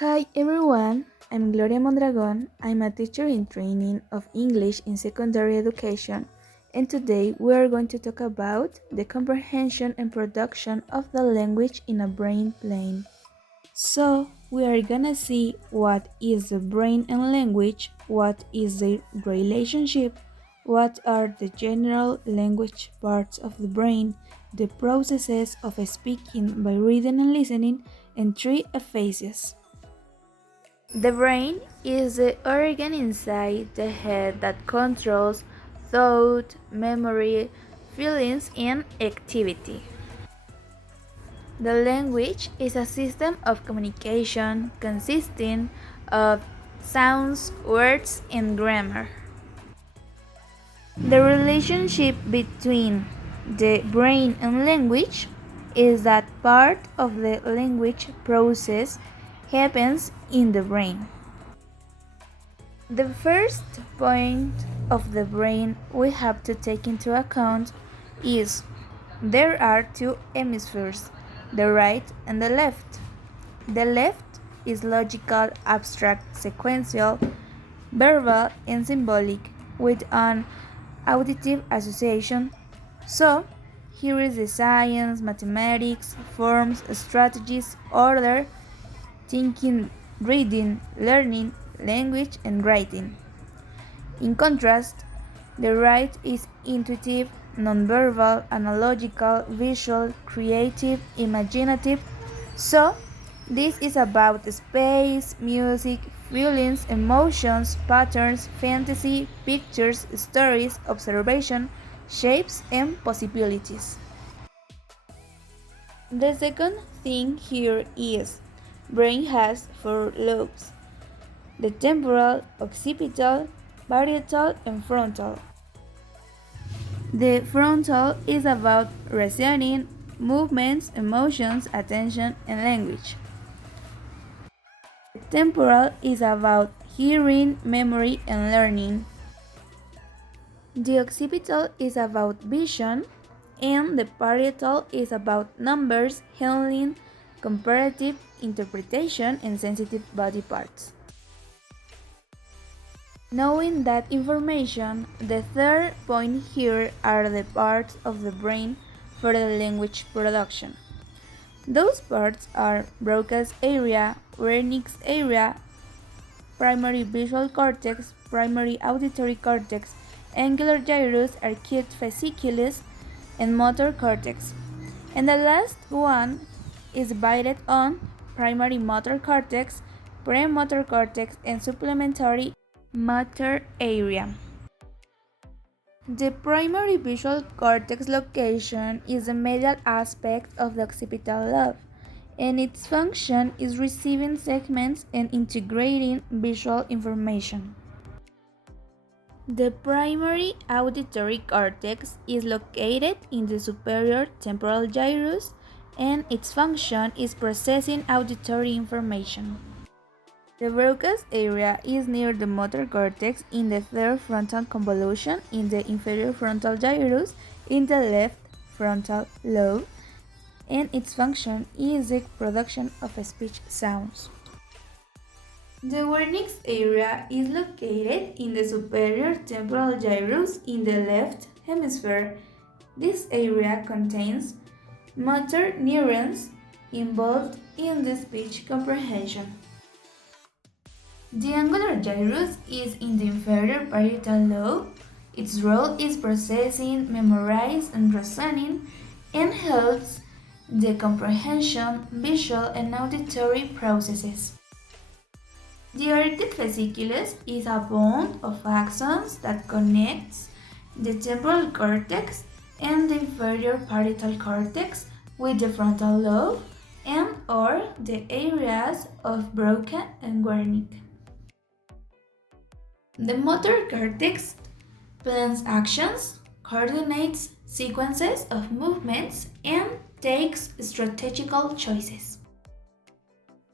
Hi everyone, I'm Gloria Mondragon. I'm a teacher in training of English in secondary education, and today we are going to talk about the comprehension and production of the language in a brain plane. So, we are gonna see what is the brain and language, what is the relationship, what are the general language parts of the brain, the processes of speaking by reading and listening, and three aphasias. The brain is the organ inside the head that controls thought, memory, feelings, and activity. The language is a system of communication consisting of sounds, words, and grammar. The relationship between the brain and language is that part of the language process happens in the brain. The first point of the brain we have to take into account is there are two hemispheres, the right and the left. The left is logical, abstract, sequential, verbal, and symbolic, with an auditive association. So, here is the science, mathematics, forms, strategies, order, thinking, reading, learning, language, and writing. In contrast, the right is intuitive, nonverbal, analogical, visual, creative, imaginative. So, this is about space, music, feelings, emotions, patterns, fantasy, pictures, stories, observation, shapes, and possibilities. The second thing here is brain has four lobes: the temporal, occipital, parietal, and frontal. The frontal is about reasoning, movements, emotions, attention, and language. The temporal is about hearing, memory, and learning. The occipital is about vision, and the parietal is about numbers, handling, comparative interpretation, and sensitive body parts. Knowing that information, the third point here are the parts of the brain for the language production. Those parts are Broca's area, Wernicke's area, primary visual cortex, primary auditory cortex, angular gyrus, arcuate fasciculus, and motor cortex. And the last one is divided on primary motor cortex, premotor cortex, and supplementary motor area. The primary visual cortex location is the medial aspect of the occipital lobe, and its function is receiving segments and integrating visual information. The primary auditory cortex is located in the superior temporal gyrus, and its function is processing auditory information. The Broca's area is near the motor cortex in the third frontal convolution in the inferior frontal gyrus in the left frontal lobe, and its function is the production of speech sounds. The Vernix area is located in the superior temporal gyrus in the left hemisphere. This area contains motor neurons involved in the speech comprehension. The angular gyrus is in the inferior parietal lobe. Its role is processing, memorize, and reasoning, and helps the comprehension, visual, and auditory processes. The arcuate fasciculus is a bond of axons that connects the temporal cortex and the inferior parietal cortex with the frontal lobe and or the areas of Broca and Wernicke. The motor cortex plans actions, coordinates sequences of movements, and takes strategical choices.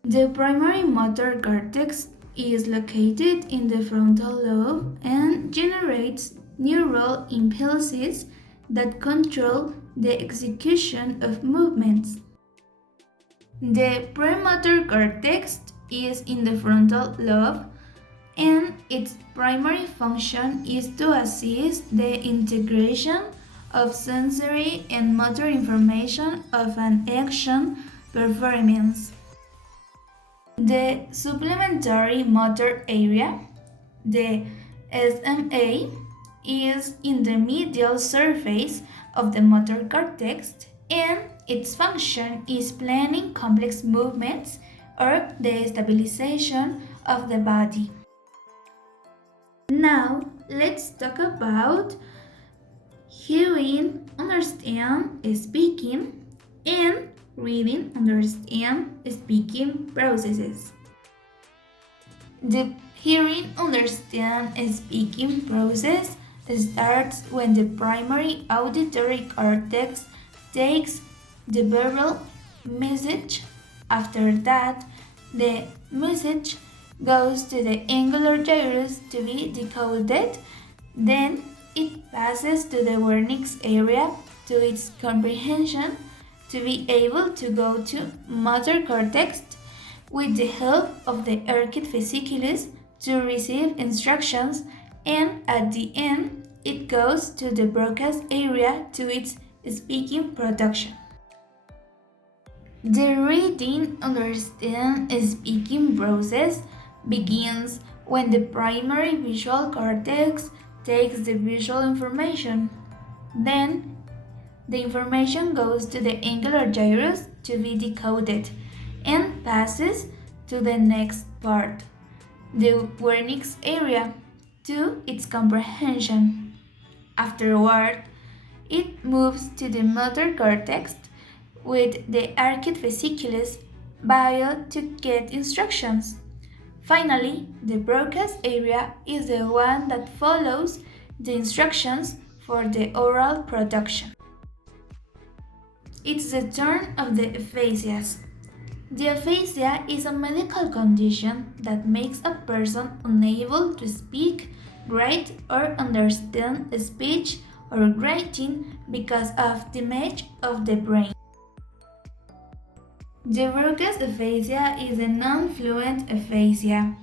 The primary motor cortex is located in the frontal lobe and generates neural impulses that control the execution of movements. The premotor cortex is in the frontal lobe, and its primary function is to assist the integration of sensory and motor information of an action performance. The supplementary motor area, the SMA, is in the medial surface of the motor cortex, and its function is planning complex movements or the stabilization of the body. Now, let's talk about hearing, understand, speaking, and reading, understand, speaking processes. The hearing, understand, speaking process starts when the primary auditory cortex takes the verbal message. After that, the message goes to the angular gyrus to be decoded. Then it passes to the Wernicke area to its comprehension to be able to go to motor cortex with the help of the arcuate fasciculus to receive instructions, and at the end it goes to the Broca's area to its speaking production. The reading, understand, speaking process begins when the primary visual cortex takes the visual information. Then the information goes to the angular gyrus to be decoded and passes to the next part, the Wernicke area, to its comprehension. Afterward, it moves to the motor cortex with the arcuate fasciculus bio to get instructions. Finally, the Broca's area is the one that follows the instructions for the oral production. It's the turn of the aphasias. The aphasia is a medical condition that makes a person unable to speak, write, or understand speech or writing because of damage of the brain. The Broca's aphasia is a non-fluent aphasia,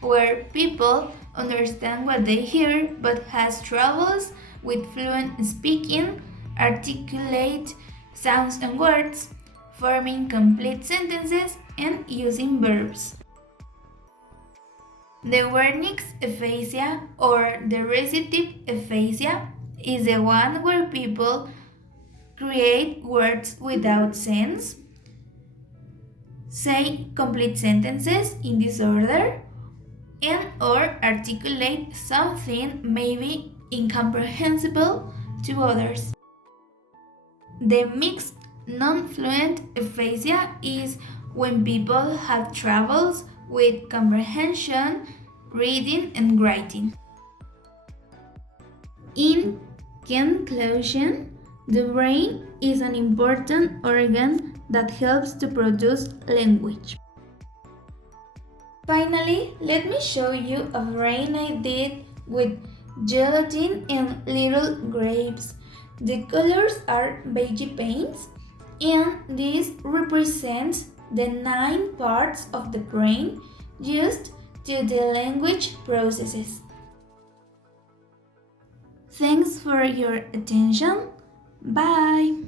where people understand what they hear but has troubles with fluent speaking, articulate sounds and words, forming complete sentences, and using verbs. The Vernix Aphasia or the recitative aphasia is the one where people create words without sense, say complete sentences in disorder, and or articulate something maybe incomprehensible to others. The mixed non-fluent aphasia is when people have troubles with comprehension, reading, and writing. In conclusion, the brain is an important organ that helps to produce language. Finally, let me show you a brain I did with gelatin and little grapes. The colors are beige paints, and this represents the 9 parts of the brain used to the language processes. Thanks for your attention. Bye!